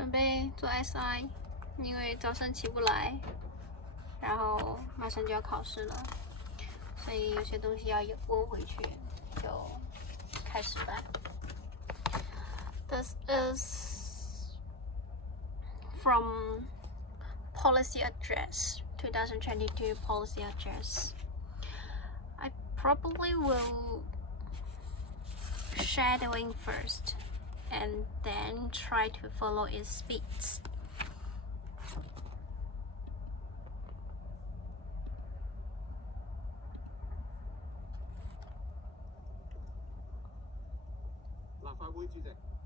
准备做 SI， 因为早上起不来，然后马上就要考试了，所以有些东西要温回去，就开始吧。This is from Policy Address 2022 Policy Address. I probably will shadowing first and then try to follow its speeds.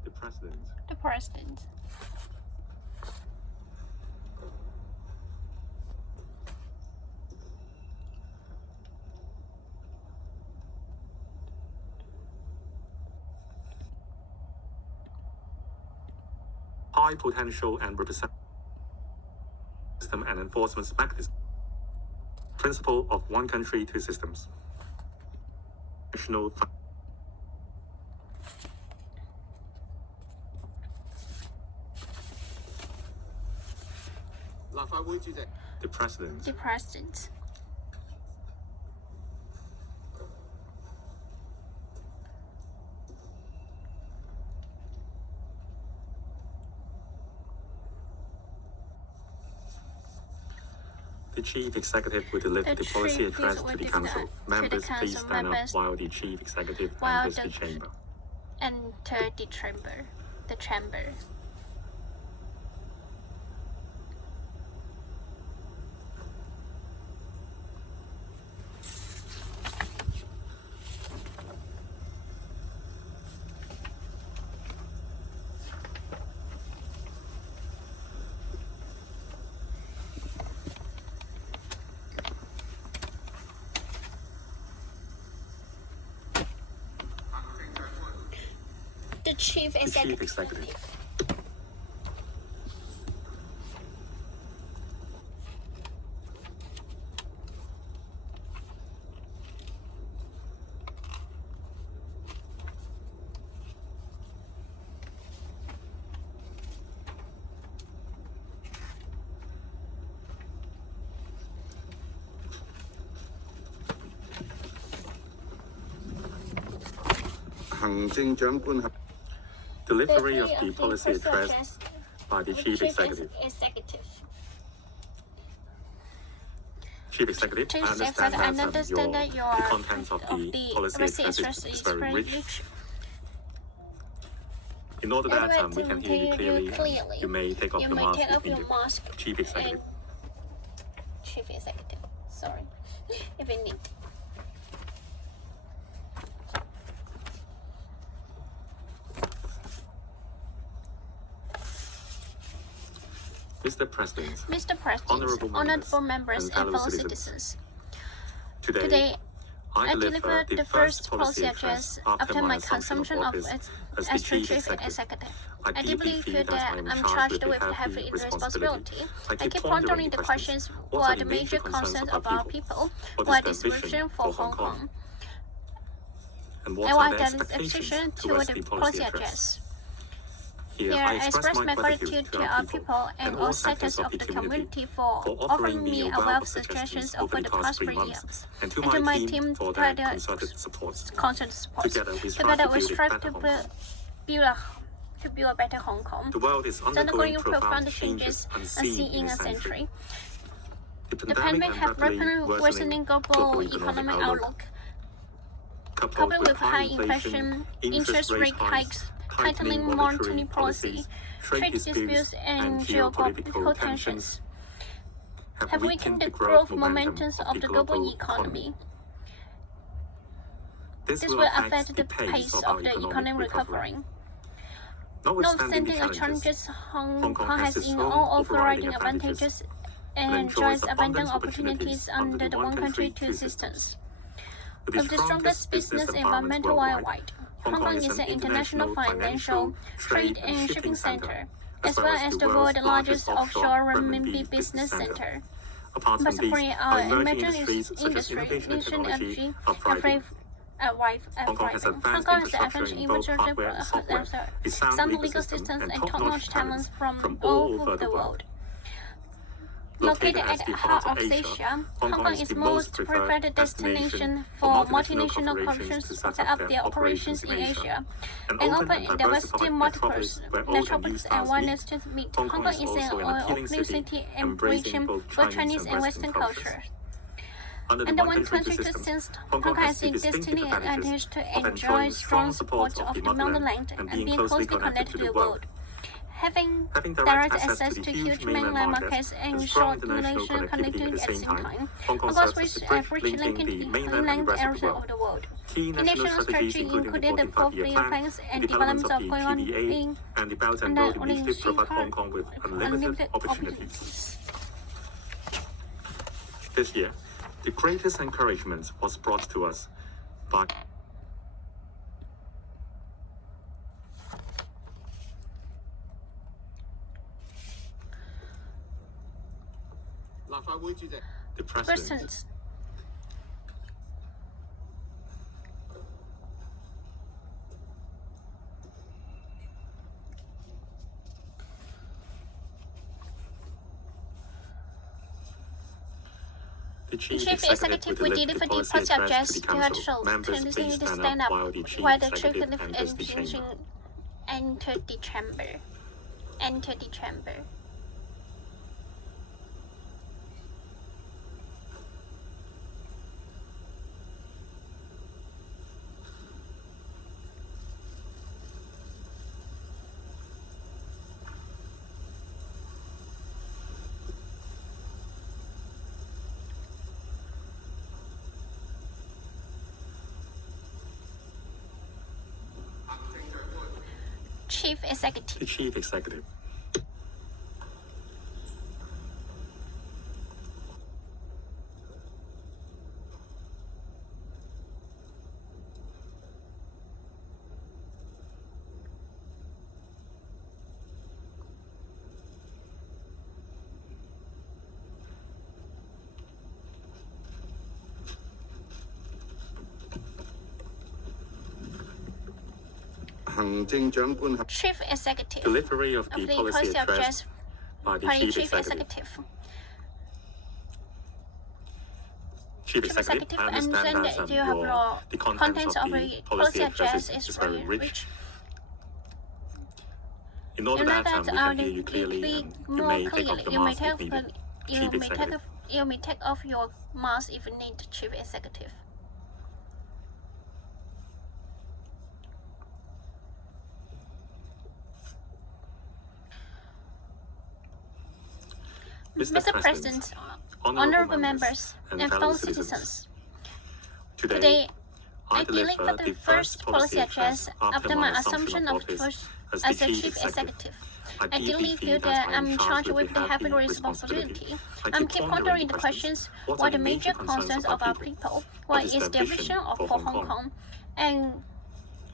The President. The President. High potential and represent system and enforcement mechanism. Principle of one country, two systems. National The President. The President. The Chief Executive will deliver the policy address to the Council. Members, please stand up while the Chief Executive enters the chamber. Enter the chamber. The chamber. The Chief Executive. 行政長官 Delivery of the policy address by the Chief Executive. Chief Executive, I understand that the contents of the policy address is very rich. In order that we can hear you clearly, you may take off your mask if needed. Chief Executive. Chief Executive. Sorry, if you need. Mr. President, honorable members and fellow citizens. Today, I deliver the first policy address after my consumption of as the Chief Executive. I deeply feel that I'm charged with heavy responsibility. I keep pondering the questions: what are the major concerns of our people? What is vision for Hong Kong? and what are the expectations toward the policy address? Here, I express my gratitude to our people and all sectors of the community for offering me a wealth of suggestions over the past 3 years, and to my team for their concerted support. Together, we strive to build a better Hong Kong. The world is undergoing profound changes unseen in a century. The pandemic has rapidly worsening global economic outlook, coupled with high inflation, interest rate hikes, tightening monetary policy, trade disputes, and geopolitical tensions have weakened the growth momentum of the global economy. This will affect the pace of the economic recovery. Notwithstanding the challenges, Hong Kong has its own overriding advantages and enjoys abundant opportunities under the one country, two systems. With the strongest business environment worldwide, Hong Kong is an international financial, trade and shipping center, as well as the world's largest offshore renminbi business center. But for our emerging industry, nuclear energy, Hong Kong has advanced infrastructure in both hardware and software, with sound legal systems and top-notch talents from all over the world. Located at the heart of Asia, Hong Kong is the most preferred destination for multinational corporations to set up their operations in Asia and open in diversity metropolis and wilderness to meet. Hong Kong is an open city embracing both Chinese and Western culture. Under one country systems, Hong Kong has the distinct advantage to enjoy strong support of the motherland and being closely connected to the world. Having direct access to huge mainland markets and short international connectivity at the same time, Hong Kong serves as a bridge linking the mainland areas of the world. The national strategy included the 4-year plans and developments of going on in and the Belt and Road Initiative provide Hong Kong with unlimited opportunities. This year, the greatest encouragement was brought to us by the President. The Chief Executive will deliver the policy address to the Council. Members please stand up while the Chief Executive enters the chamber. Enter the chamber. Enter the chamber. Chief Executive. The Chief Executive. Chief Executive. Delivery of the policy address by the Chief Executive. Chief Executive, I understand that the contents of the policy address is very rich. In order that we can hear you clearly and you may take off your mask if needed. Chief Executive. You may take off your mask if you need, Chief Executive. Mr. President, honorable members, and fellow citizens, today I deliver the first policy address after my assumption of post as the Chief Executive. I deeply feel that I'm charged with the heavy responsibility. I keep pondering the questions: what are the major concerns of our people? What is their vision for Hong Kong? And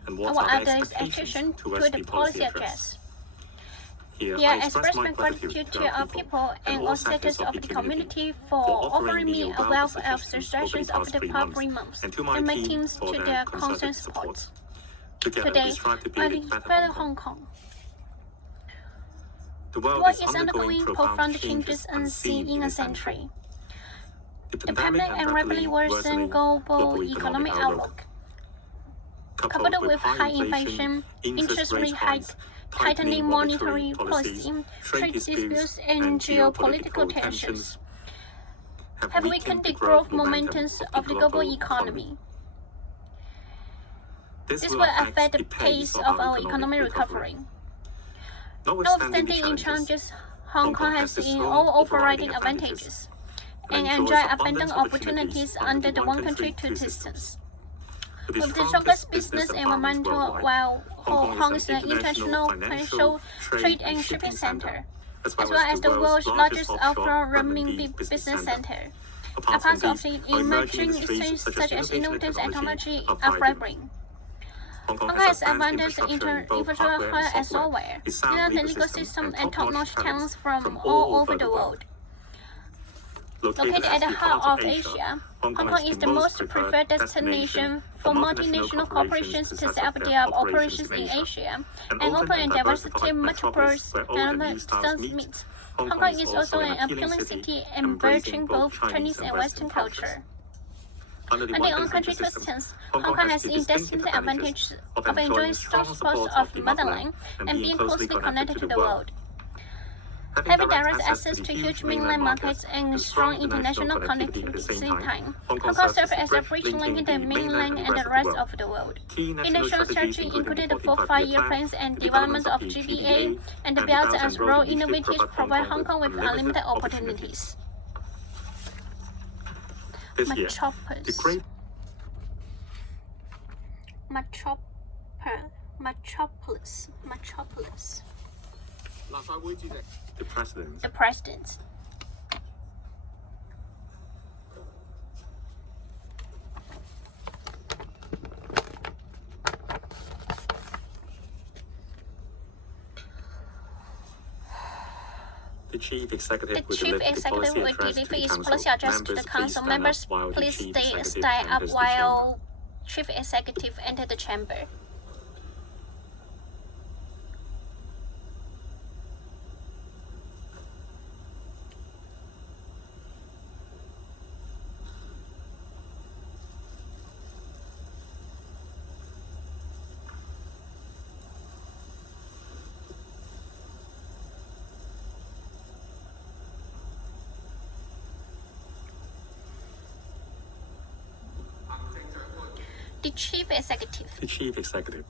what are the expectations to the policy address? Here, I express my gratitude to our people and all sectors of the community for offering me a wealth of suggestions over the past 3 months, and my teams to their constant support. Today, I think better Hong Kong. The world is undergoing profound changes unseen in a century. The pandemic and rapidly worsening global economic outlook, coupled with high inflation, interest rate hikes, tightening monetary policy, trade disputes, and geopolitical tensions have weakened the growth momentum of the global economy. This will affect the pace of our economic recovery. Notwithstanding its challenges, Hong Kong has all overriding advantages and enjoys abundant opportunities under the one country, two systems. With the strongest business environment, while Hong Kong is an international financial, trade and shipping center, as well as the world's largest offshore renminbi business center. A part of the emerging exchanges such as innovative technology are thriving. Hong Kong has advanced infrastructure hardware and software, the legal system and top-notch talents from all over the world. Located at the heart of Asia, Hong Kong is the most preferred destination for multinational corporations to set up their operations in Asia and open and diversity metropolis and meet. Hong Kong is also an appealing city embracing both Chinese and Western culture. Under the one country two systems, Hong Kong has the distinct advantage of enjoying strong support of the motherland and being closely connected to the world. Having direct access to huge mainland markets and strong international connectivity at the same time, Hong Kong serves as a bridge linking the mainland and the rest of the world. The national strategy included the 4 5-year plans and development of GBA and the Belt and Road initiatives provide Hong Kong with unlimited opportunities. Metropolis. The President. The Chief Executive will deliver his policy address to the Council. Members, please stay up while Chief Executive enter the chamber. The Chief Executive. The Chief Executive.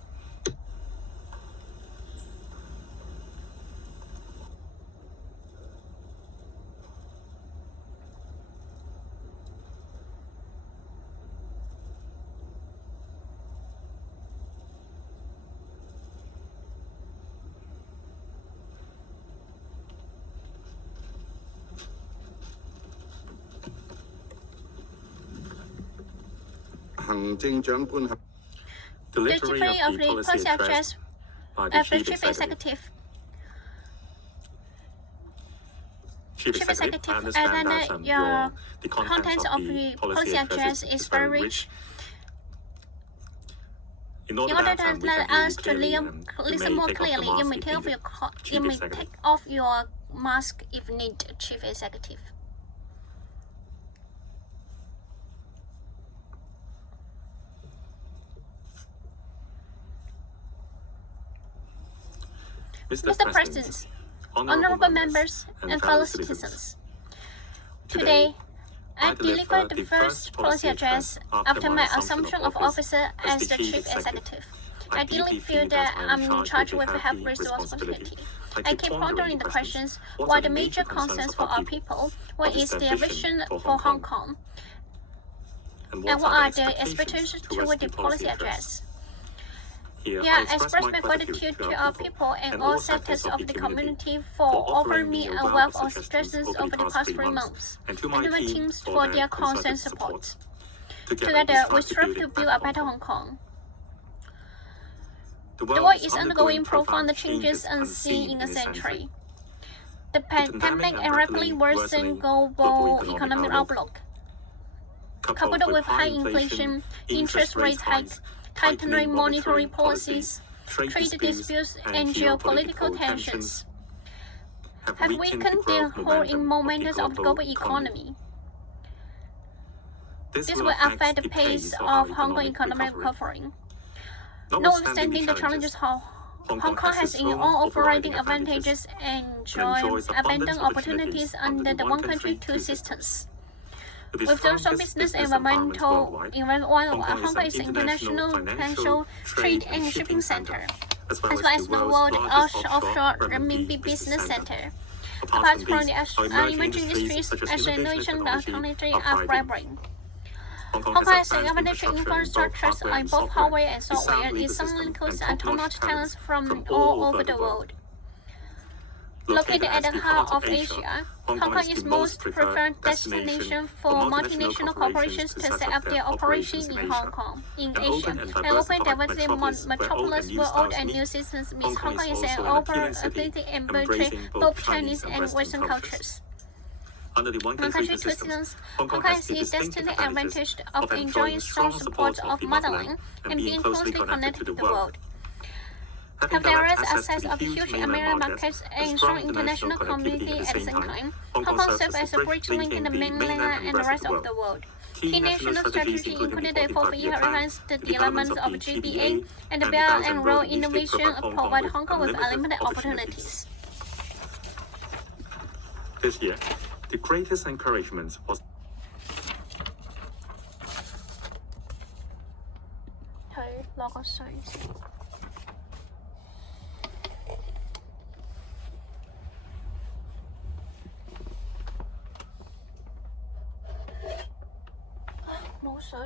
The delivery of the policy address of the Chief Executive. Chief Executive, and your contents of the policy address is very rich. In order to let us to listen more clearly, you may take off your mask if need, Chief Executive. Mr. President, honorable members, and fellow citizens, today I deliver the first policy address after my assumption of office as the Chief Executive. I deeply feel that I'm in charge with heavy responsibility. I keep pondering the questions: what are the major concerns for our people? What is their vision for Hong Kong? And what are their expectations toward the policy address? Here, I express my gratitude to our people and all sectors of the community for offering me a wealth of suggestions over the past 3 months, and to my teams for their constant support. Together, we strive to build a better Hong Kong. The world is undergoing profound changes unseen in a century. The pandemic and rapidly worsening global economic outlook, coupled with high inflation, interest rate hikes, tightening monetary policies, trade disputes, and geopolitical tensions have weakened the whole momentum of the global economy. This will affect the pace of Hong Kong economic recovery. Notwithstanding the challenges, Hong Kong has in all operating advantages and enjoys abundant opportunities under the one country, two systems. With the strong business and environmental Hong Kong is an international financial, trade and shipping center, as well as the world offshore renminbi business center. Apart from the emerging industries, as a nation, the technology are thriving. Hong Kong has an advantage infrastructures on both hardware and software, and its links and top-notch talents from all over the world. Located at the heart of Asia, Hong Kong is most preferred destination for multinational corporations to set up their operations in Hong Kong, in Asia. An open diversity metropolis where old and new systems meet. Hong Kong is an open ability embracing both Chinese and Western cultures. Under the one country two systems, Hong Kong has the distinct advantage of enjoying strong support of the motherland and being closely connected to the world. Have direct access of huge mainland markets and strong international community at the same time, Hong Kong serves as a bridge linking the mainland and the rest of the world. Key national strategies included the 4th Year Plans, the development of GBA, and the Belt and Road Innovation provide Hong Kong with unlimited opportunities. This year, the greatest encouragement was 去攞個水先。冇水。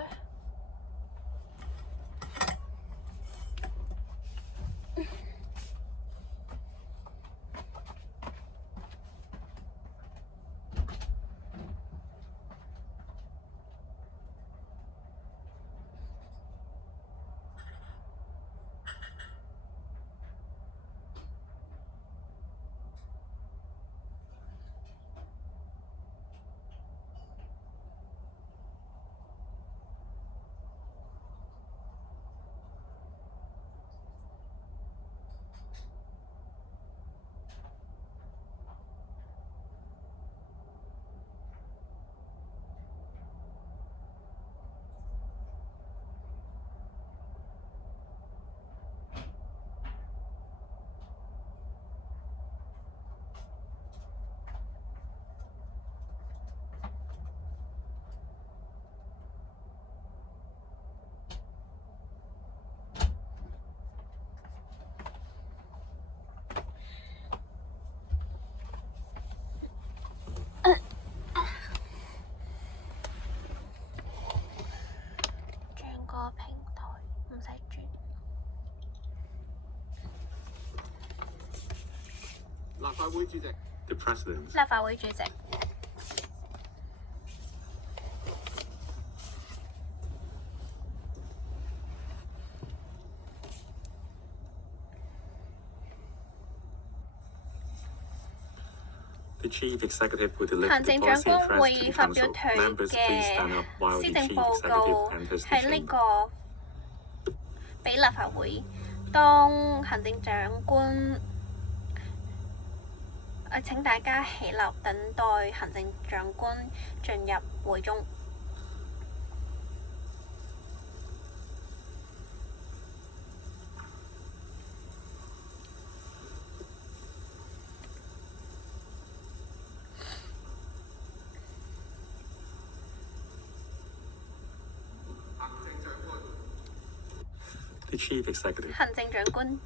個平台唔使轉。立法會主席 the President. 立法會主席。The Chief Executive will 行 deliver 政 the 長 policy 官 address 會 to the 發表 Council. 佢 Members, please stand up 嘅 while the 施政 Chief 報 Executive 告 enters the 喺呢 chamber. 個俾立法會。當行政長官請大家起立，等待行政長官進入會中。The Chief Executive. 行政長官。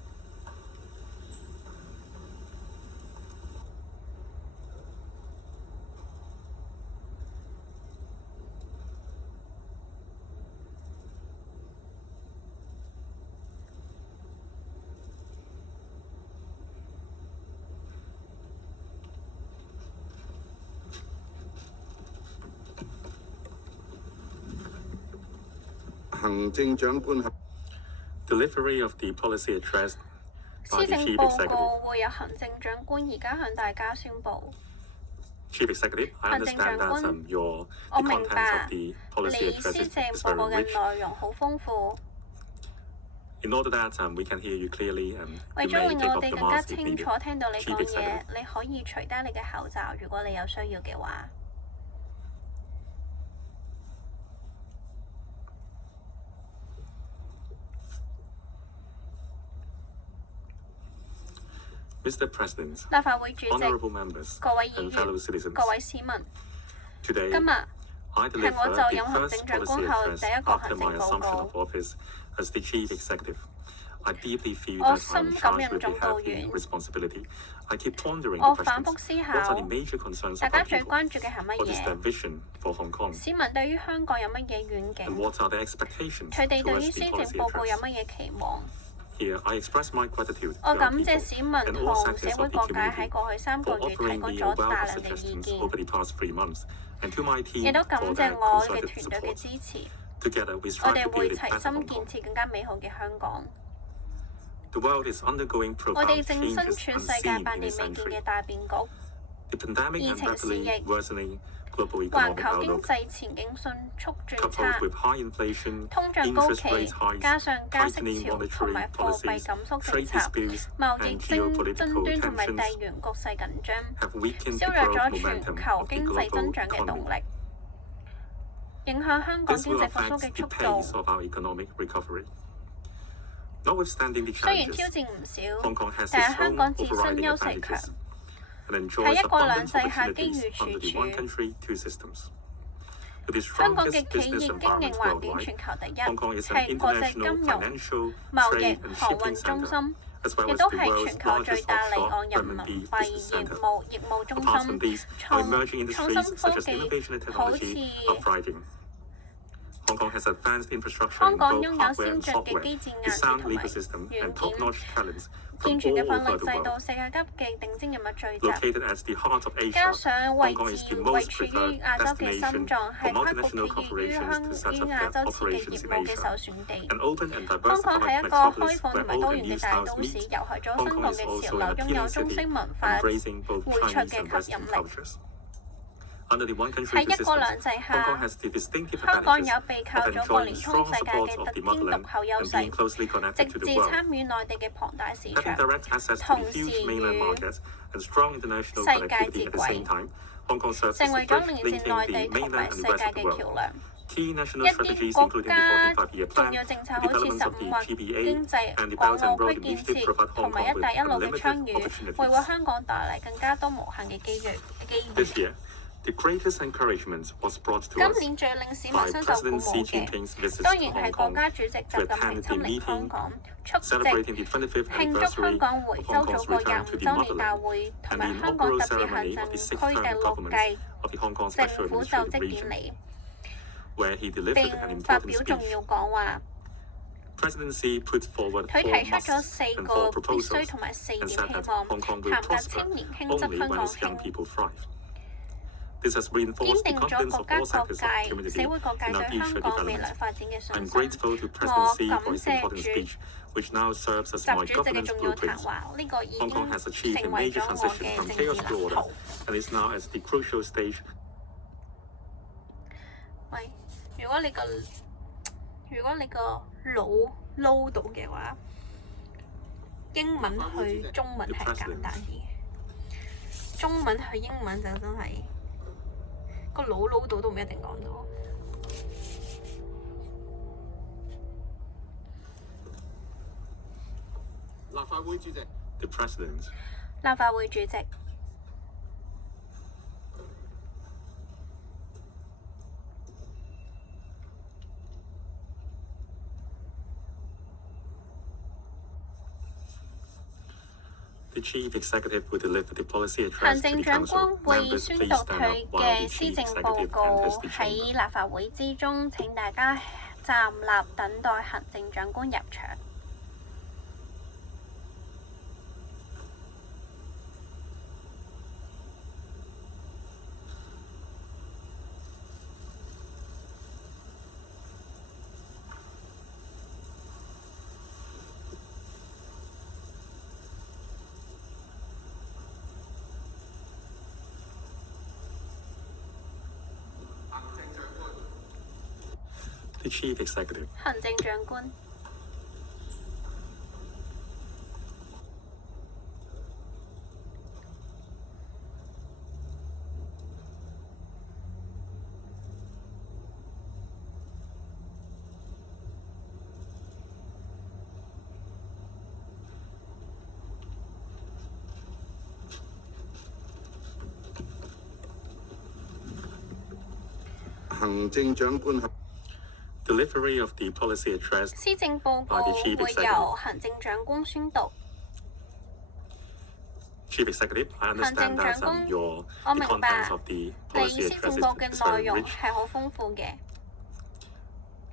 行政長官 Delivery of the policy address by 施 the 政 Chief 報 Executive. 告會由行政長官而家向大家宣佈。Chief Executive, I 行政 understand 長官 that your 我 the 明 contents 白 of the policy 你 address 施政 is 報 very 告嘅 rich. 內容好豐富， In order that we can hear you clearly, 為 you 咗 may 令 take 我 off 哋 the 更加 mask if 清楚 needed. 聽到你 Chief 講嘢， Executive. 你可以除低你嘅口罩，如果你有需要嘅話。Mr. President, 立法會主席、 honourable members, 各位議 and fellow 員、 citizens, 各位市民， today 今日 I 係我 deliver 就 the 任行 first 政長 policy 官後 address 第一個 after 行 my 政報 assumption of 告。 office as the Chief Executive. I deeply feel 我 that I'm 深感 charged 任 with the 重道 heavy 遠。 responsibility. I keep pondering 我 the 反 questions. 覆思 What are 考 the major concerns 大 of 家 our 最 people? 關注嘅係乜 What is their 嘢？ vision for Hong Kong? 市民對於香港有乜嘢遠 And 景？ what are their expectations 佢哋對 towards 於 the 施政 policy 報告有 address? 乜嘢期望？ Here, I express my gratitude to 我 our 感 people 謝市民 and 同 all 社 sectors 會 of the 各界喺 community 過去3 for 個月提 offering 供 me a 咗 wealth 大 of 量嘅意 suggestions 見， over the past 3 months, and to my 亦 team 都感 for 謝 their 我嘅 concerted 團隊嘅 support. 支持。 Together, we 我 strive 哋 to 會 build a 齊 better 心 Hong 建 Kong. 設更加美好嘅香港。 The world is undergoing 我哋 profound 正身 changes 處世界 unseen 百 in 年 a 未見 century. 嘅大變局。The pandemic 疫 and 情肆 rapidly 逆， worsening global 環 economic 球經 outlook, 濟前景迅速轉 coupled 差， with high inflation, 通脹高 interest 企 rate，hikes, 加上加息 tightening 潮同 monetary 埋貨幣 policies, 緊縮政 trade 策、 disputes, 貿易 and 爭 geopolitical 端同埋地 tensions 緣局勢緊張， have weakened 削 the 弱 growth 咗全 momentum 球 of the 經濟增 global 長嘅動 economy. 力，影響香港 This 經 will 濟復甦 affect 嘅 the 速 pace 度。 of our economic recovery. Notwithstanding the 雖然挑 challenges, 戰唔少 Hong Kong，has 但 its 係香 own 港自身 overriding 優勢強， advantages and 喺 enjoys 一國兩 abundant 制下機 opportunities 遇處 under the one 處。 country, two systems. With the 香港嘅 strongest 企 business 業經營 environment 環境 worldwide, 全球第一， Hong Kong is an 係國際 international 金融、 financial, 貿易、 trade and 航 shipping 運中 center, 心， as well 亦 as 都 the 係 world's 全球最 largest 大離 offshore 岸人民 renminbi 幣 business 業 center. 務中 Apart from 心。 these, 創 our emerging 新 industries 科 such as 技 innovation and 好似 technology are thriving. Hong Kong has advanced infrastructure 香 in 港 both 擁有 hardware 先 and 進嘅 software, 基建 a 硬件 sound 同埋 legal system, 軟 and 件， top-notch talents 健 from 全嘅 all 法律 over the 制度、 world. 世界級嘅頂尖人物聚集， Located at the heart of 加 Asia, 上位 Hong Kong is the 位 most 處於 preferred 亞洲嘅心 destination 臟， for 係跨國企 multinational 業於 corporations to set up 亞 their 洲設計 operations 業 in 務嘅 Asia. 首選地。 An open and 香港係 diversified 一個開 metropolis 放同 where 埋 old 多 and 元 new 嘅大 styles 都市， meet, 糅合咗 Hong 新 Kong 港 is 嘅 also 潮 an 流，擁 appealing 有中 city, 西文化 embracing both 匯出 Chinese 嘅 and 吸引 Western 力。 cultures. Under the one 喺 country, two 一國 systems, 兩制 Hong 下， Kong has the distinctive 香港 advantages 有被靠 of 咗國 enjoying 聯通 strong 世界 support 嘅 of 特 the 兼 motherland 獨厚優 and being 勢， closely 直 connected to 接 the world. 參與內地嘅龐大市 Having 場， direct access to 同 the 時 huge mainland 與 market and strong international 世界 connectivity 接 at the same 軌， time, Hong Kong serves 成 as 為 a 咗 bridge 連 linking 接內 the 地同 mainland 埋 and 世 the 界 rest of the 嘅橋 world. 梁。 Key 一 national 啲 strategies, 國 including the 家 14th Five-Year 重 Plan, 要政策 the 好似 developments 十 of 五 the 或 GBA, 經濟、 and the 港 Belt 澳 and Road 區建 Initiative 設 provide 同 Hong 埋 Kong 一 with 帶一路嘅 unlimited 倡議，會 opportunities. 為香港帶嚟更加多無限嘅機 This 遇。 year, the greatest encouragement was brought to 今 us 年最令市民 by 深受鼓 President 舞 Xi 嘅， Jinping's visit 當 to 然 Hong 係國 Kong 家主席 to 習近 attend 平 the 親歷香 meeting 港，出席 celebrating the 25th 慶祝香 anniversary 港回 of 州 Hong 祖 Kong's 國 return 25 to the 週年大 motherland 會同 and 埋 the 香港 inaugural 特別 ceremony 行 of the 政 sixth 區嘅 term 6 government 屆 of the Hong Kong 政 Special 府就職 Administrative 典 Region, 禮， where he delivered an 並發 important 表重 speech. 要講話。 President Xi put forward 佢 four 提出咗 musts 4 and 個 four 必須 proposals 同埋4 and 點 said 希 that 望， Hong Kong will 談及 prosper 青年興則 only 香 when 港 its young 興， people thrive. This has 堅 reinforced the 定咗 confidence 國 of 家 all 各 sectors of 界、 community 社會各界 in our 對香 future 港未 development. 來發展嘅信 I'm 心。 grateful to 我 President Xi 感 for his 謝 important 主 speech, which now serves as 習 my 主席嘅 governance 重要談 blueprint. 話，呢個已 Hong Kong 經 has achieved a 成為 major 咗我 transition 嘅 from 政治 chaos to 藍 order 圖。 and is now at the crucial stage. 喂，如果你個腦撈到嘅話，英文去中文係簡單啲，中文去英文就真係個腦撈到都唔一定講到。立法會主席。 The President. 立法會主席。The Chief Executive will deliver the policy 行 address to 政 the 長官 Council. 會 Members, 宣 please 讀 stand 佢 up while 嘅 the 施 Chief 政報 Executive 告 enters the 喺 chamber. 立法會之中。請大家站立等待行政長官入場。The Chief Executive. 行政長官。行政長官合 Delivery of the policy address 施政報告會由行政長官宣讀。 Chief Executive, I 行政 understand 長 that 官， your 我 the 明白 contents of the 你 policy 施政 address 報嘅 is 內 very 容 rich. 係好豐富嘅。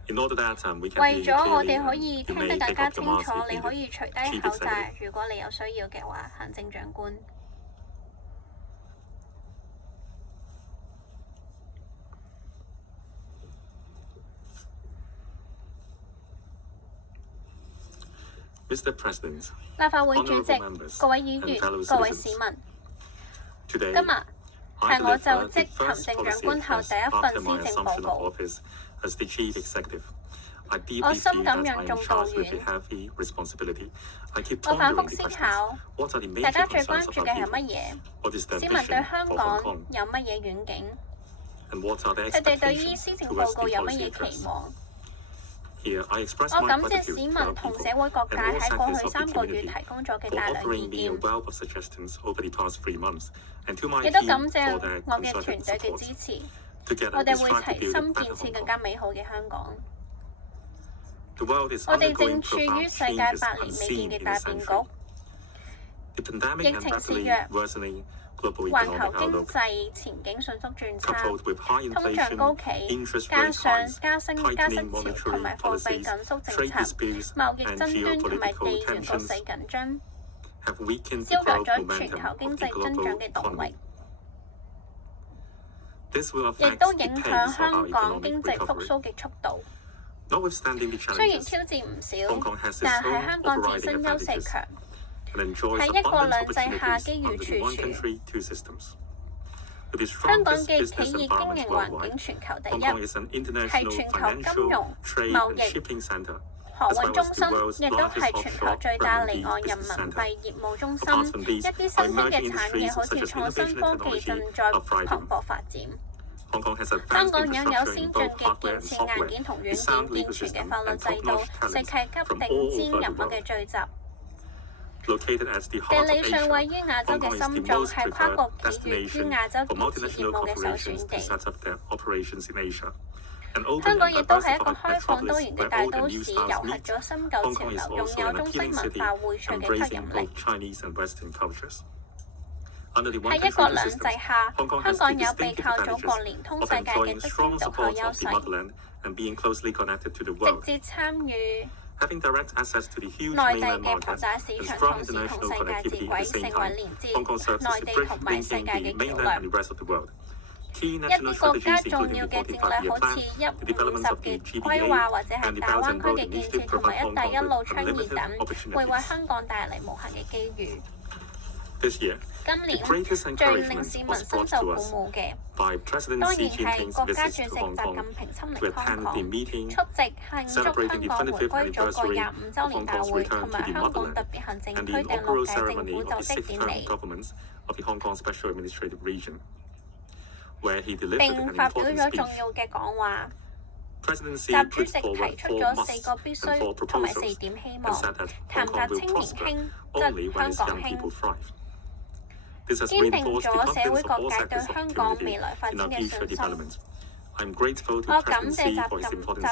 In order that we can 為 hear you 咗我 clearly, 哋可以 you 聽 may 得更 take 加 off 清 your 楚， mask 你 if 可 needed. 以除低 Chief 口罩 Executive.。如果你有需要嘅話，行政長官。Mr. President, 立法會主席、 Honourable members 各位議 and 員、 fellow 各位市 citizens, 民，今日係我就職行政長官後第一份施政報告。我深感任重道遠，我反覆思考，大家最關注嘅係乜嘢？市民對香港有乜嘢遠景？佢哋對於施政報告有乜嘢期望？我感謝市民同社會各界喺過去3個月提供咗嘅大量意見，亦都感謝我嘅團隊嘅支持。我哋會齊心建設更加美好嘅香港。我哋正處於世界百年未見嘅大變局，疫情肆虐，環球經濟前景迅速轉差，通脹高企，加上加息潮同埋貨幣緊縮政策、貿易爭端同埋地緣局勢緊張，削弱咗全球經濟增長嘅動力，亦都影響香港經濟復甦嘅速度。雖然挑戰唔少，但係香港自身優勢強，喺一國兩制下機遇處處。香港嘅企業經營環境全球第一，係全球金融、貿易、航運中心，亦都係全球最大離岸人民幣業務中心。一啲新興嘅產業好似創新科技正在蓬勃發展。香港擁有先進嘅建設硬件同軟件健全嘅法律制度，世界級頂尖人物嘅聚集。地理上位於亞洲嘅心臟，係跨國企業於亞洲建設業務嘅首選地。香港亦都係一個開放多元嘅大都市，糅合咗新舊潮流，擁有中西文化薈萃嘅吸引力。喺一國兩制下，香港有被靠祖國連通世界嘅得天獨厚優勢，直接參與內地嘅龐大市場，同時同世界接軌，成為連接內地同埋世界嘅橋梁。一啲國家重要嘅戰略，好似150嘅規劃，或者係大灣區嘅建設同埋一帶一路倡議等，會為香港帶嚟無限嘅機遇。今年最令市民深受鼓舞嘅，當然係國家主席習近平親臨香港，出席慶祝香港回歸祖國25週年大會同埋香港特別行政區第6屆政府就職典禮，並發表咗重要嘅講話。習主席提出咗4個必須同埋4點希望，談及青年興則香港興。堅定咗社會各界對香港未來發展嘅信心。我感謝習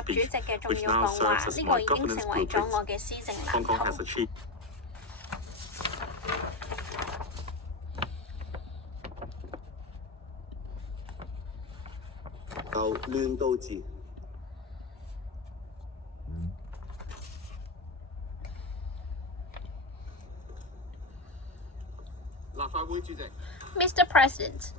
主席嘅重要講話，呢個已經成為咗我嘅施政藍圖。由亂到治。立法會主席 Mr. President,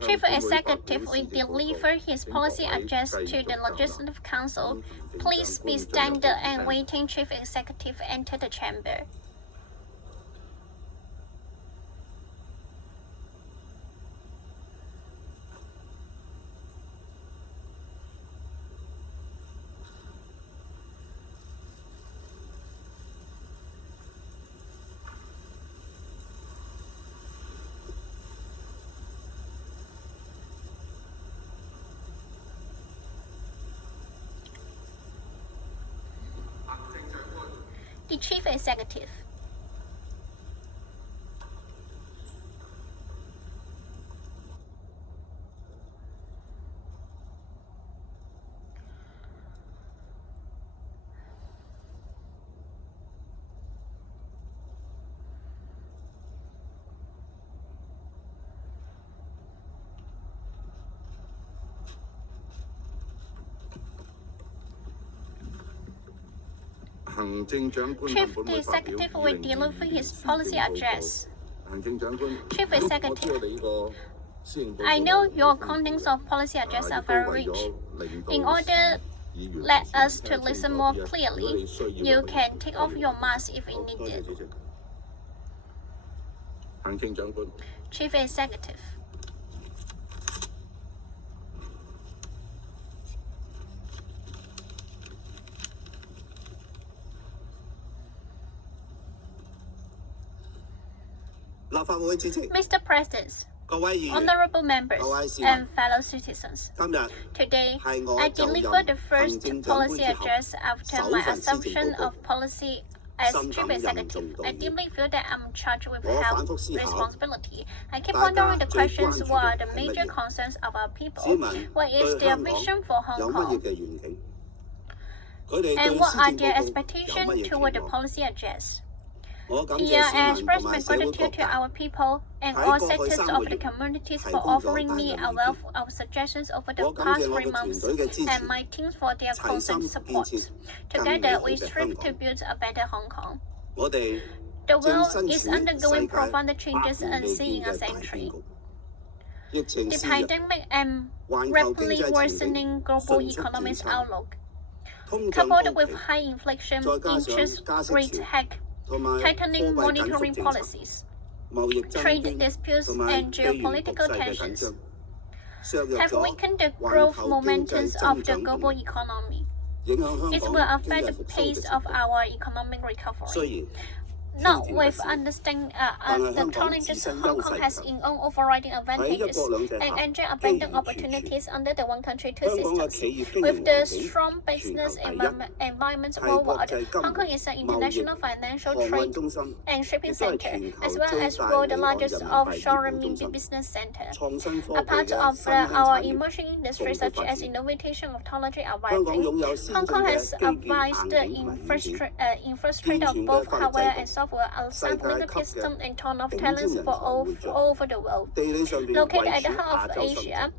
Chief Executive will deliver his policy address to the Legislative Council. Please be standing and waiting. Chief Executive enter the chamber. The Chief Executive. Chief Executive will deliver his policy address. Chief Executive, I know your contents of policy address are very rich. In order let us to listen more clearly, you can take off your mask if you need it. 行政長官， Chief Executive. 立法會主席、 Mr. President, 各位議員， honorable members 各位市民， and fellow citizens, 今日 today 係我 I 就 deliver the 任 first 行政長官 policy 之後 address after 首 my 份施政 assumption 報告 of policy as 深 Chief 感任 Executive. 重道 I 義。 deeply feel that I'm charged with 我 health 反覆思考 responsibility. I keep 大家 wondering the 最關 questions 注 what are 嘅 the 係乜 major 嘢？ concerns of our 市 people? 民 What is 對 their 香港 vision for 有 Hong 乜嘢 Kong? 嘅願景？佢哋 And 對 what 施 are 政 their 報告有乜 expectations 嘢期 toward the 望？ policy address? 我感 Here 謝 I 市民 express 同 my 埋社會 gratitude 各 to 界 our people and 喺 all 過去 sectors 3 of 個 the 月 communities 提 for 供咗 offering 單 me 人 a 意 wealth 見。 of suggestions over the 我感 past 謝我 3 嘅團 months 隊嘅支 and 持， my teams for their 齊 constant 心建 support. 設更美 Together 好 we 嘅香 strive 港。 to build a better Hong Kong. 我哋 The 正 world 身 is 處世 undergoing 界 profound 百 changes 年未 unseen 見 in a 嘅大變 century. 局。疫情 The 肆虐， pandemic and 環球經 rapidly 濟前景 worsening global 迅速 economic 轉差， outlook, 通脹 coupled 高 with 企， high inflation, 再加上 interest 加息 rate 潮 hike, 同埋貨 tightening 幣緊縮 monetary 政策、 policies, 貿易爭 trade 端 disputes 同埋 and 地緣局 geopolitical 勢嘅緊 tensions 張，削弱 have 咗 weakened the 環 growth 球經濟 momentum of 增 the 長動 global 力， economy. 影響香 It 港 will 經 affect 濟 the 復甦嘅 pace 速 of 度。 our economic recovery. 雖然 Not 挑戰不 with 少， understanding 但係 the 香港自 challenges 身 Hong 優 Kong 勢 has 強， in own overriding 喺一 advantages 國兩制 and 下 enjoy 機 abundant 遇處處。 opportunities under the one country two 香港嘅 systems. 企業經營 With the 環境 strong 全 business 球第一， environment 係國 worldwide, 際金 Hong 融、 Kong is an 貿易、 international financial 航運 trade 中心， and 亦 shipping 都係 center, 全 as 球 well 最 as 大 world 離岸 largest 人民幣 offshore 業務中 renminbi 心。 business center. 創新科 A 技 part 嘅 of 新興 our 產業 emerging industries 蓬勃 such 發 as 展。 innovation of technology are 香港 vibrant. 擁有先 Hong 進 Kong 嘅 has 基建、 advised 硬 the 件同埋軟件， infrastructure of 健全嘅 both 法律 hardware 制 and 度， software, 世 sampling 界 the 級 system 嘅 and ton of 頂尖 talents 人 for 才 all 匯聚。 over the world. 地理上邊 Located 位 at 處 the heart 亞 of 洲深 Asia, 圳，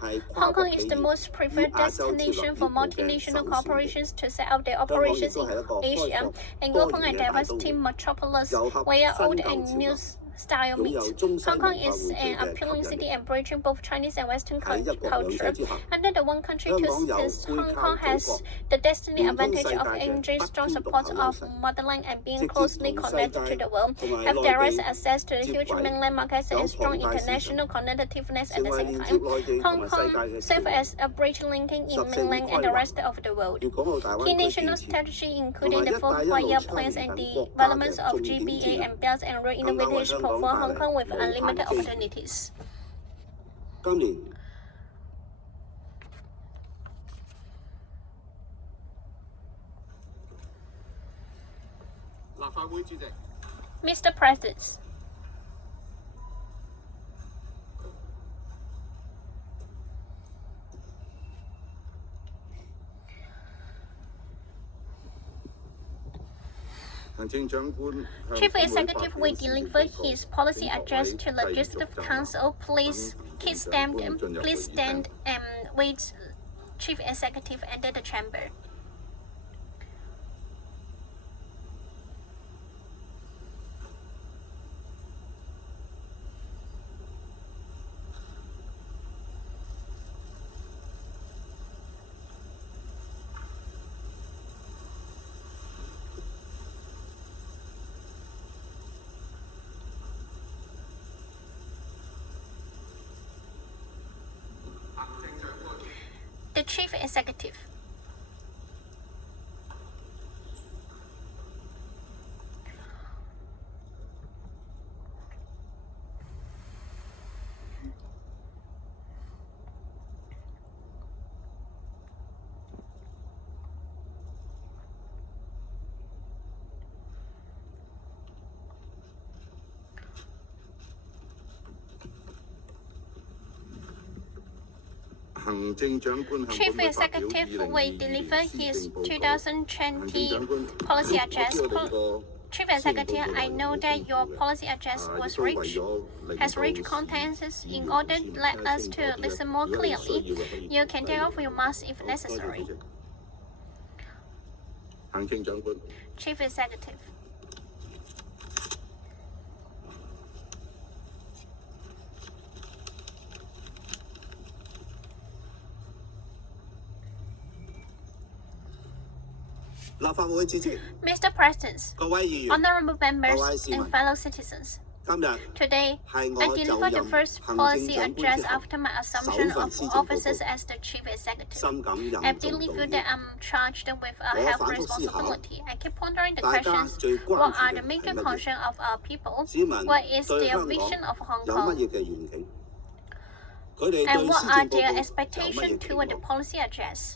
係跨 Hong 國 Kong is 企 the 業 most 於 preferred 亞洲設立 destination 業 for 務嘅 multinational 首選地。 corporations to set up their 香港亦 operations 都 in 係一個開 Asia 放 and 多 open 元 a 嘅大 diverse 都會， team metropolis 糅合 where 新 old 舊 and 潮 new 流， style 擁 meet. 有中西 Hong 文 Kong 化 is 匯聚 an 嘅 appealing 吸引 city 力。 embracing both Chinese and Western 喺一國兩制 culture. 之下， Under the one country 香 two 港有 systems, 背 Hong 靠 Kong 祖 has 國、 the destiny 聯通世 advantage 界 of 嘅 enjoying 不 strong 偏獨 support 有優 of 勢， motherland and 直 being 接 closely 同世 connected to 界 the world, 同埋 have 內 direct 地 access to the 接 huge 軌， mainland markets 有 and strong 龐大市場， international connectiveness at 成 the 為 same 連接 time. 內地同 Hong 埋世 Kong 界嘅橋 serves 梁。 as a bridge linking in 14年 mainland 規 and the 劃、 rest of the world. 粵港澳大灣 Key 區建 national 設 strategy 同埋 including 一 the 帶 four 一路 five-year 倡 plans 議 and 等 the 國家 developments 嘅 of 重點 GBA 戰略， and Belt and Road 更加為 innovations 香 for 港帶 Hong 嚟 Kong with 無限 unlimited 機遇。 opportunities. 今年 立法會主席。 Mr. President, 行政長官向 Chief 本會發 Executive 表 will 施政 deliver 報告 his policy 請各位 address to 繼續 Legislative 站立 Council. Please 等 keep 行政長 stand 官進入會 please 議廳。 stand and wait Chief Executive enter the chamber. The Chief Executive. Chief Executive will deliver his 2020 policy address. Chief Executive, I know that your policy address was rich, has rich contents. In order to let us to listen more clearly, you can take off your mask if necessary. 行政長官。 Chief Executive. 立法會主席、 Mr. President, 各位議員， honorable members 各位市民， and fellow citizens, 今日 today 係 I 我就 deliver the 任 first 行 policy 政長官 address 之後， after my assumption 首份 of 施政報 offices 告， as the chief executive. 深感 I 任重 believe 道 that 遠。 I'm charged with a 我 health 反覆思考， responsibility. I keep pondering the 大家 questions: 最關 what 注 are 嘅 the major 係乜嘢？ concerns of our people? 市民 What is 對 their 香 vision 港 of Hong 有乜 Kong? 嘢嘅願景？佢哋 And 對 what 施 are 政報 their 告有乜 expectations 嘢期 toward the 望？ policy address?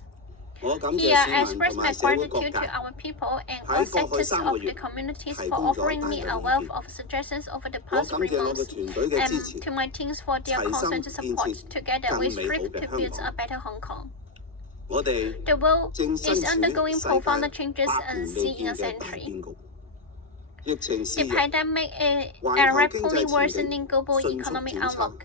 我感 Here, I 謝市民 express 同 my 埋社會各 gratitude to 界 our people and 喺 all 過去 sectors 3 of 個 the 月 communities 提 for 供咗 offering 大 me 量 a 意 wealth 見。 of suggestions over the 我 past 感 3謝我嘅 months, 團隊嘅支 and 持， to my teams for their 齊心 constant 建 support. 設 Together, 更 we 美好 strive 嘅 to 香 build a 港。 better Hong Kong. 我哋 The world 正 is 身處 undergoing 世 profound 界 changes 百年 unseen 未 in a 見嘅大 century. 變局。疫情肆 The 虐， pandemic is 環 a 球經 rapidly 濟前 worsening 景 global 迅速 economic 轉差， outlook,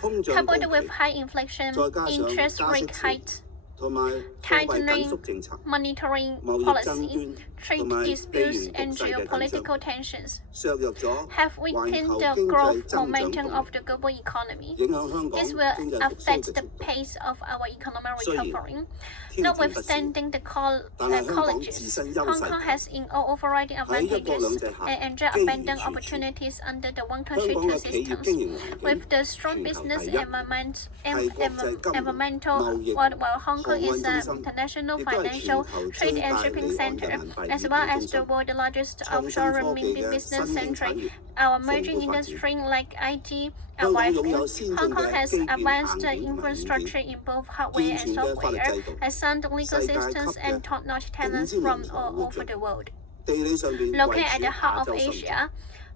通脹高 coupled with 企， high inflation, 再加上 interest 加息 rate 潮 hikes, 同埋貨幣緊縮政策、 monitoring 貿易爭 policy, 端 trade 同埋地 disputes, 緣 and 局勢嘅緊張， geopolitical tensions 削弱咗 have 環 weakened 球 the 經濟 growth 增長 momentum 動 of 力， the global economy. 影響香港 This 經 will 濟復甦 affect 嘅 the 速度。 pace of our economic 雖然 recovery. 挑戰不少， Notwithstanding the 但係香港自 colleges, 身優 Hong 勢 Kong 強， has in all overriding 喺一國 advantages 兩制下 and enjoy 機遇 abundant 處處。 opportunities under the one 香 country 港 two 嘅企業 systems. 經營環 With 境 the strong 全球 business 第一， environment 係國際金融、 environmental 貿易、 world, while Hong 航 Kong 運 is 中 an 心， international 亦都係 financial, 全球 trade 最 and 大 shipping 離岸 center, 人民幣 as 業 well 務 as 中 the 心。 world's largest 創 offshore 新科技 renminbi 嘅 business 新興產 center. 業 Our 蓬 emerging 勃發展。 industry like IT 香港 arrived 擁 in. 有先 Hong 進 Kong 嘅 has 基建、硬 advanced 件同埋軟 infrastructure 件， in both hardware 健 and 全嘅法律 software, 制度， as sound legal 世界級 systems 嘅 and top-notch 頂 talents 尖 from 人才 all 匯 over 聚。 the world. 地理上邊位 Located 處 at the heart 亞 of 洲深 Asia, 圳，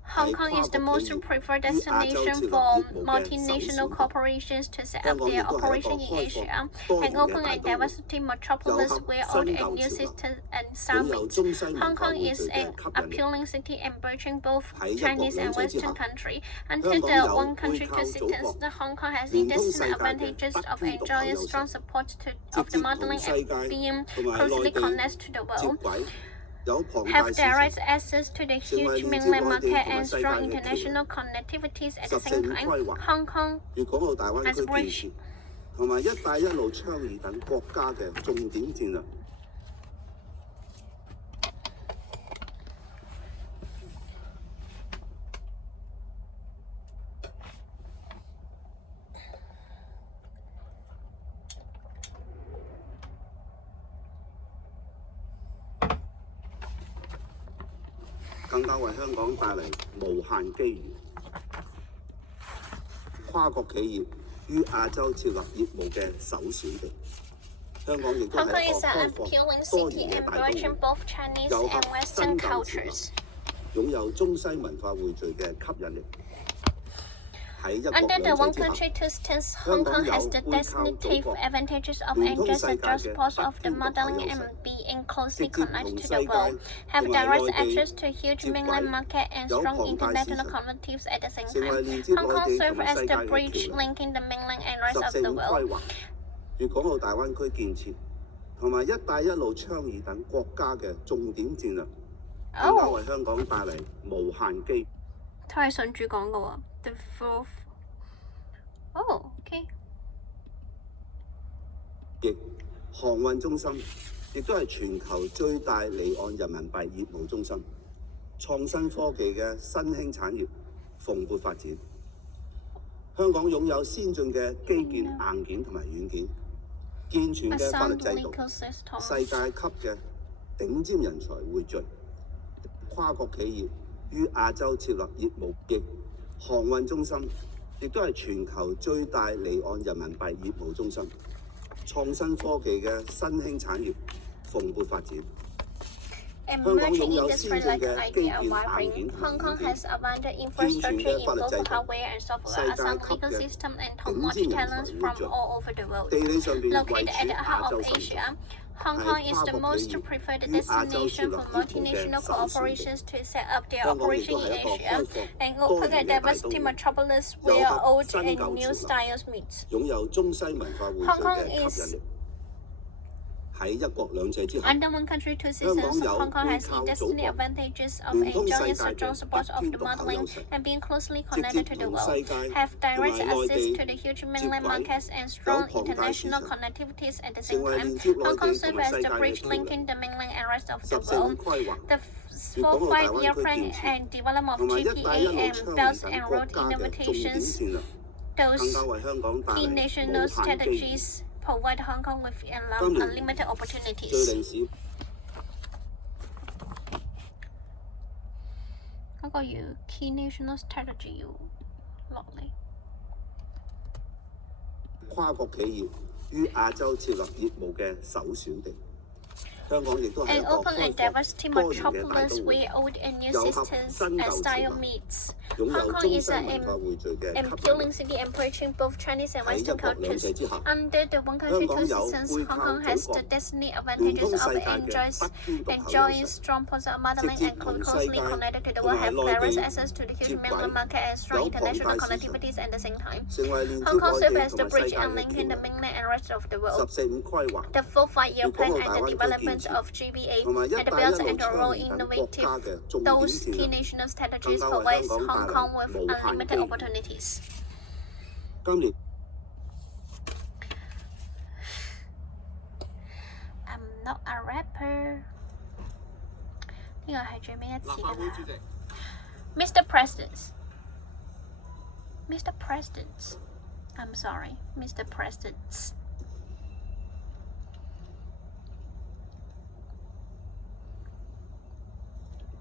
Hong 係 Kong 跨 is the 國 most 企業 preferred 於亞洲 destination 設立 for 業務嘅首 multinational 選國。 corporations to set 香 up 港亦 their 都係一個 operation in 開 Asia, 放多 an 元嘅 open 大 and 都會， diversity metropolis 糅合 where 新 old 舊 and new 潮流， systems and 擁 sound 有 meet. 中西文 Hong 化 Kong 匯 is 聚嘅 an 吸引力。 appealing city embracing both 喺一國 Chinese 兩 and 制之 Western 下， country. 香 Until 港 the 有 one 背 country 靠 two 祖 systems, 國， the Hong Kong has 聯通 indistinct 世界嘅 advantages 不 of 偏獨 enjoying 優 strong 勢， support of 直 the 接同 modeling 世 and 界 being 同埋 closely 內地 connected to the 接 world. 軌，有龐大 Have 市場， direct access to the 成為 huge 連接 mainland 內地 market 同埋 and 世界 strong 嘅橋梁。 international connectivities at the 十四 same 五 time. 規劃、 Hong Kong 粵港澳大灣 as 區 a 建 bridge 設同埋一帶一路倡議等國家嘅重點戰略。更加為香港帶嚟無限機遇。跨國企業於亞洲設立業務嘅首選地，香港亦都 Hong 係 Kong 一個 is an 開放 appealing 多 city 元嘅大都 embracing 會， both Chinese 糅 and 合 Western 新舊潮流， cultures. 擁有中西文化匯聚嘅吸引力。喺一國 Under the 兩 one 制之下， country two systems, 香 Hong 港 Kong 有 has the 背靠祖 distinctive 國、 advantages of 聯通 enjoying 世 the 界 just 嘅 parts 不 of the 偏獨有 modeling 優勢， and being 直 closely 接 connected 同 to 世 the 界 world, have 同埋 direct 內地 access to huge 接 mainland 軌， market and 有 strong 龐大市 international 場， connectives at the same 成為 time. 連接 Hong 內 Kong 地 serves 同埋 as 世 the 界嘅 bridge 橋梁。 linking the mainland and rest 十 of 四 the 五規 world. 劃、粵港澳大灣區建設同埋一帶一路倡議等國家嘅重點戰略，更加為香港帶嚟無限機遇。佢係順住講嘅喎。The fourth. Oh, okay. 亦航運中心，亦都係全球最大離岸人民幣業務中心。創新科技嘅新興產業蓬勃發展。香港擁有先進嘅基建、硬件同埋軟件，健全 A 嘅法律 sound 制度， legal system. 世界級嘅頂尖人才匯聚，跨國企業於亞洲設立業務亦航運中心，亦都係全球最大離岸人民幣業務中心。創新科技嘅新興產業蓬勃發展。Emerging industry like IT and wiring, Hong Kong has abundant infrastructure in both hardware and software, a sound legal system and top-notch talents from all over the world. 地理上邊位 Located 處 at the 亞 heart 洲 of 深 Asia, 圳， Hong 係 Kong is 跨 the 國 most 企業 preferred 於亞洲設 destination 立 for 業務嘅 multinational 首選地。 corporations to set up their 香港亦 operation 都 in 係一個 Asia, 開放 and 多 open 元 a 嘅大都 diversity 會， metropolis 糅 where 合 old 新 and 舊 new 潮流， styles meet. 擁有中西文化匯 Hong 聚 Kong 嘅吸 is 引力。喺一國兩制之下， Under one country, two systems, Hong Kong has the destiny advantages of enjoying strong support of the motherland and being closely connected to the world, have direct access to the huge mainland markets and strong international connectivities at the same time. Hong Kong serves as the bridge linking the mainland and rest of the 14年 world. 規劃 The fourth five-year plan and development 同 of 埋一帶一 GPA 路 and 倡 Belt 議 and 緊國 Road 家嘅重點 innovations, 戰略，更 those 加為香港帶 key 嚟 national 無限機遇。 strategies provide Hong Kong with 今年 unlimited 最 opportunities. 令市嗰個要 key national strategy 要落嚟。跨國企業於亞洲設立業務嘅首選地。香港亦都係一 An 個 open 開 and 放 diverse 多元嘅大 metropolis 都會， where old and new 融合 systems 新 and 舊 style 潮流， meets. 擁 Hong 有 Kong 中 is 西 an 文化匯聚嘅吸引 appealing 力。 city embracing both Chinese and 喺一 Western 國兩 cultures. 制之下， Under the one country, two 香港有 systems, 背 Hong 靠 Kong has 祖國， the destiny 貫 advantages 通 of 世界嘅 enjoys 不偏不口優 enjoying 勢， strong ports of 直 motherland 接 and 同世 closely 界 connected to the 同 world, 埋 have 內 direct 地 access to the 接 huge 軌， mainland market and strong 有龐 international 大市場， connectivities at the same time. 成為連接 Hong Kong 內 serves 地 as 同 the 埋世 bridge 界 and 嘅 linking 橋 the 梁。 mainland and rest of the 十 world. 四五規劃 The fourth five-year粵港 plan 澳 and 大 the 灣區 development 建設 of GBA 同埋一 and the 帶 Belt 一路 and 倡 Road 議緊國 innovative 家嘅重點 those 戰 key 略， national 更 strategies 加為 provides 香港 Hong 帶 Kong 嚟 with 無限 unlimited 機遇。 opportunities. 今年 I'm not a rapper. 呢個係最尾一次立法會主㗎啦。席， Mr. President. I'm sorry, Mr. President.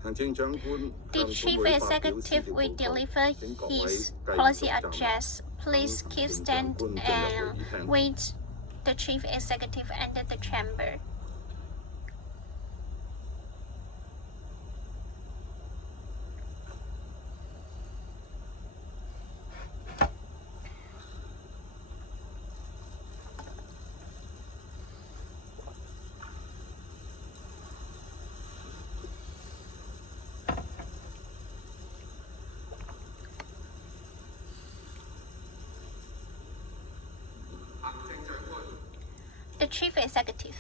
行政長官 The 向 Chief 本會發表施 Executive 政 will 報告， deliver 請各位 his 繼續 policy 站立。 address. Please keep stand and wait. The Chief Executive entered the chamber. The Chief Executive.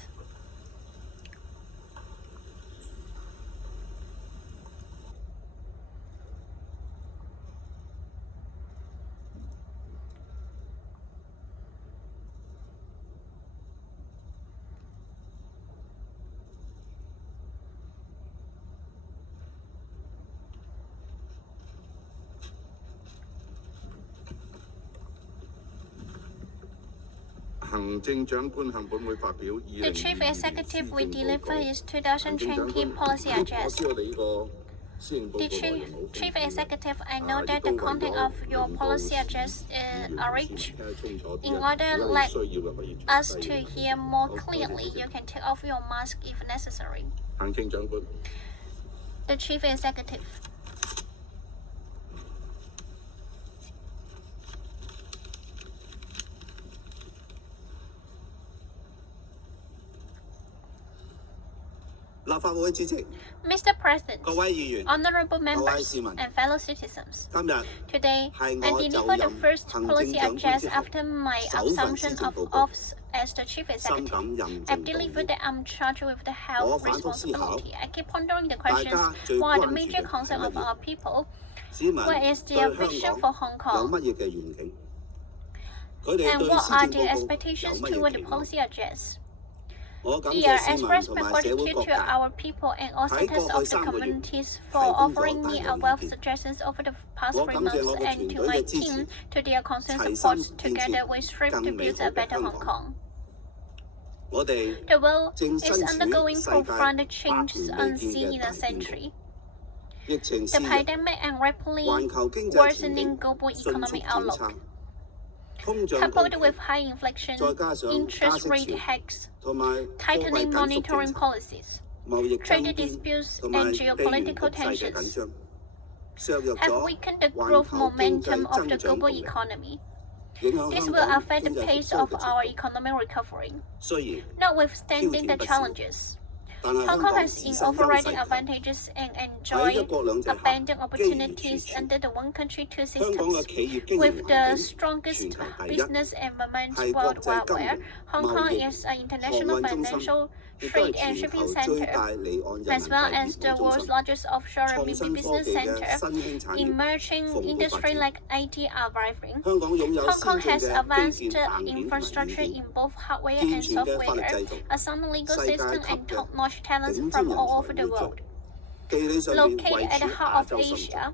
The 行政長官向本會發表 The Chief 2022 Executive 施 will 政報 deliver 告。 his 行政長 2020官， policy 我 address. 知我哋呢個施政報 The 告內 Chief, 容好 Chief 豐富 Executive, I know 亦 that 都 the 為 content 咗 of your 令到 policy 議 address 員 are 先 rich. 聽得清楚啲 In 啊 order 如果 let 你需要嘅可以 us 詳 to 細 hear more 好，多謝 clearly, 主席 you can take off your mask if necessary. 行政長官。 The Chief Executive. 立法會主席、 Mr. President, 各位議員， honorable members 市民 and fellow citizens, 今日 today 係 I 我就 deliver the 任 first 行 policy 政長官 address 之後 after my 首份施 assumption 政 of 報告， office as the Chief 深 Executive. 感任 I 重道 believe 遠。 that I'm charged with the 我 health 反覆思考， responsibility. I keep pondering the 大 questions: 家最 what are the 關注 major 嘅係 concerns 乜 of 嘢？ our people? 市民 What 對 is their 香 vision 港 for Hong 有 Kong? 乜嘢嘅願景？佢哋 And 對 what 施 are 政 their 報告有 expectations 乜 toward 嘢 the 期望？ policy address? 我感 We 謝 are 市民 expressed 同埋社會 gratitude 各 to 界 our people and all 喺 sectors 過 of 去 the 3個月 communities for 提供咗 offering 大 me 量 a 意 wealth 見。 suggestions over the past 我 3感謝 months 我嘅 and 團 to 隊 my 嘅支 team 持， to their constant 齊 support. 心建 Together 設 we strive 更 to 美 build 好 a 嘅 better 香 Hong 港。 Kong. 我哋 The world 正 is 身處 undergoing 世界 profound 百 changes 年未見 unseen 嘅 in 大 a 變局。 century. 疫情肆 The 虐， pandemic and rapidly 環球經濟前景 worsening global 迅速 economic 轉 outlook, 差，通脹高 coupled 企， with high inflation, 再加上加 interest 息 rate 潮 hikes, 同埋貨幣 tightening 緊縮 monitoring 政策、 policies, 貿易爭 trade 端 disputes, 同埋 and 地緣 geopolitical 局勢嘅 tensions 緊張，削弱 have 咗 weakened the 環 growth 球經濟 momentum of 增 the 長 global 動力， economy. 影響 This 香 will 港 affect 經 the 濟復 pace 甦 of 嘅節 our 奏。 economic recovery. 雖然 Notwithstanding the 挑戰不少， challenges, 但係 Hong 香 Kong 港 has 自 in 身優 overriding 勢 advantages and 喺 enjoy 一國兩制下， abundant 機遇 opportunities 處處。 under the one country, two 香港嘅 systems. 企業經營 With the 環境 strongest 全球第一， business environment 係國際 worldwide, 金 where 融、 Hong 貿 Kong 易、 is an 航 international 運中心， financial, 亦都係 trade and 全 shipping 球最 center, 大離岸人 as 民 well 幣 as 業 the 務中 world's 心。 largest offshore 創 renminbi 新科 business 技嘅 center. 新興產業 Emerging 蓬勃發 industry 展。 like IT are thriving. 香港擁有 Hong Kong 先 has 進嘅 advanced 基建、硬件同埋軟 infrastructure 件， in both hardware 健 and 全嘅法律 software, 制度， a sound legal 世界 system, 級 and 嘅 top-notch talents 頂尖 from 人 all 才 over the 匯聚。 world. 地理上面位 Located at 處 the heart 亞 of 洲深 Asia,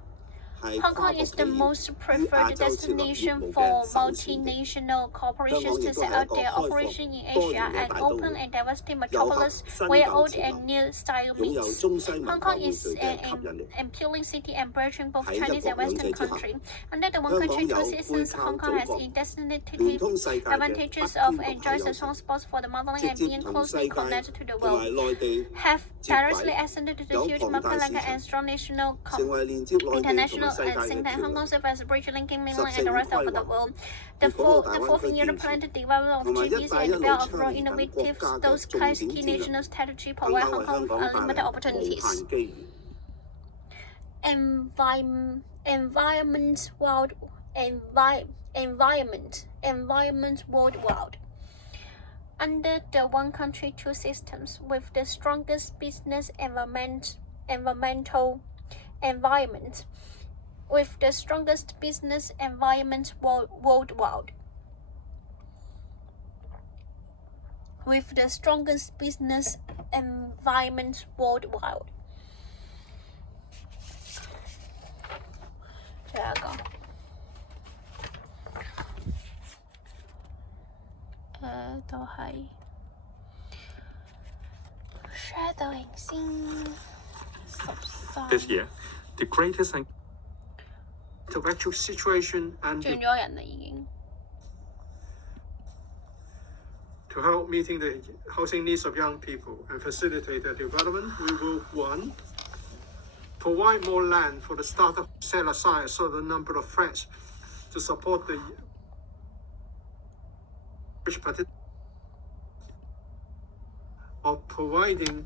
係 Hong 跨 Kong 國 is 企 the 業 most 於 preferred 亞洲設立業 destination 務 for 嘅首選地。 multinational corporations to set up their operation in Asia, an open and diversity metropolis where old and new style 擁有 meets. 中西文 Hong 化 Kong 匯 is 聚嘅吸引 an 力。 appealing city embracing both 喺一 Chinese 國 and 兩 Western 制之下， country. Under the one 香港 country, 有 two 背 systems, 靠 Hong 祖 Kong has 國， indistinct 聯通世界嘅不 advantages of 偏獨 enjoys 有 a strong 優勢， spot for the motherland 直 and 接 being 同 closely 世界 connected to the 同埋 world. 內地 Have 接 directly 軌， ascended to the 有 huge 龐大 market 市 like 場，an strong national 成為連接內地同埋 international 世界 and 嘅 Singapore 橋 Hong Kong 梁。 serve as a bridge linking mainland 14 and the rest of 規 the 劃 world. The 粵港澳 fourth 大灣區 year 建 plan 設 to develop of 同埋 GBs 一帶 and 一路 develop 倡 overall 議等國 innovative 家嘅 those 重 key 點戰略， national strategy 更 provide 加 Hong 為 Kong 香 with 港帶 unlimited 嚟無 opportunities. 限機遇。Environment worldwide. Under the one country, two systems, with the strongest business environmental environment, with the strongest business environment worldwide. With the strongest business environment worldwide. 最後一個。都係 shadowing 先13。 This year, the greatest intellectual situation and 轉咗人啦已經。 To help meeting the housing needs of young people and facilitate their development, we will 1. Provide more land for the startup, set aside a certain number of flats to support the of providing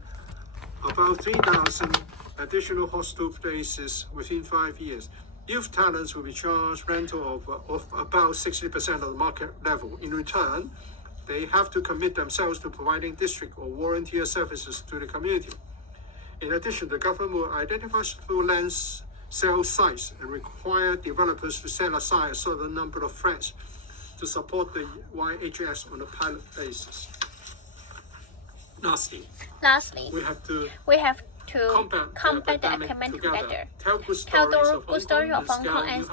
about 3,000 additional hostel places within 5 years. Youth talents will be charged rental of about 60% of the market level. In return, they have to commit themselves to providing district or volunteer services to the community. In addition, the government will identify suitable land sale sites and require developers to set aside a certain number of flats to support the YHS on a pilot basis. Lastly, we have to combat the epidemic together. Tell good story of Hong Kong and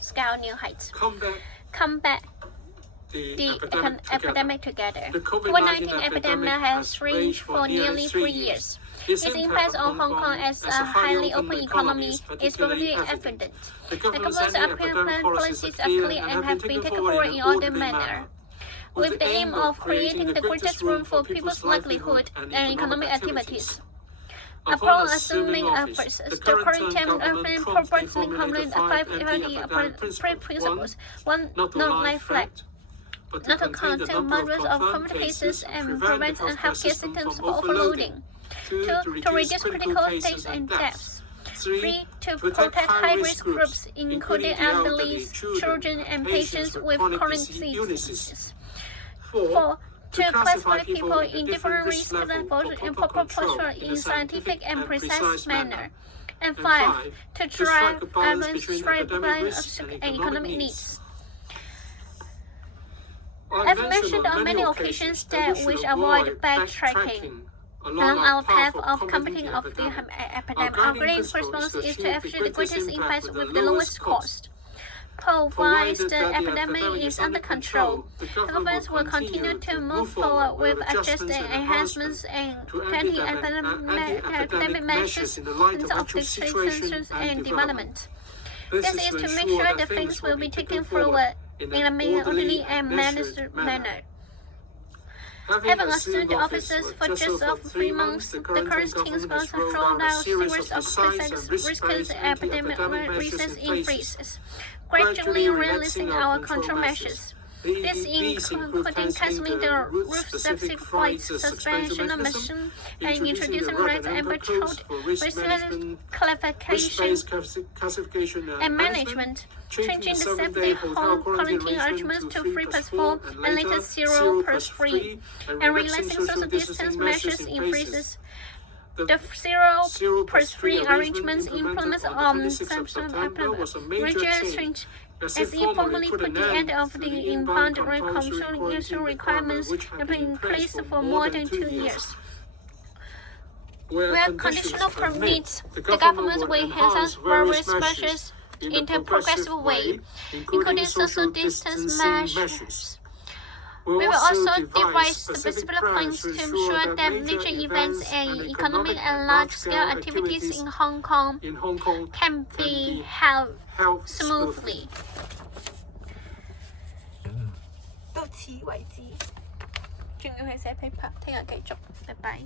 scale new heights. Combat the epidemic together. The COVID-19 epidemic has raged for nearly 3 years. Its impact on Hong Kong as a highly open economy is very evident. The government's apparent policies are clear and have been taken forward in orderly manner, with the aim of creating the greatest room for people's livelihood and economic activities. Upon assuming efforts, the current government properly implemented 5 principles. 1. Not lie flat. Not to count the numbers of COVID cases and prevent healthcare systems from overloading. 2. To reduce critical states and deaths. 3. To protect high-risk groups, including elderly, children, and patients with chronic diseases. 4. To classify people in different risk levels in proper posture in a scientific and precise manner. And 5. To drive straight balance and economic needs. I've mentioned on many occasions that we should avoid backtracking along our path of combating of the epidemic. Our greatest response is to achieve the greatest impact with the lowest cost. Provided the epidemic is under control, the government will continue to move forward with adjusted enhancements and anti-epidemic measures in terms of the situations and development. This is to make sure that things will be taken forward in a orderly and managed manner. Having assumed the offices for just 3 months, the current team is going to roll out a series of precise risk-based epidemic reasons increases, gradually releasing our control measures. This including cancelling the roof-specific flight suspension mechanism and introducing red and patrolled risk classification and management, changing the safety home quarantine arrangements to 3+4 and later 0+3, and relaxing social distance measures in freezers. The 0+3 arrangements implemented on Samsung registrations as it formally put the end of the impound control requirements have been in place for more than 2 years. Where conditional permits, the government will enhance various measures in a progressive way, including social distance measures. We will also devise specific plans to ensure that major events and economic and large-scale activities in Hong Kong can be held smoothly. 到此為止，仲要去寫 paper，聽日繼續，拜拜。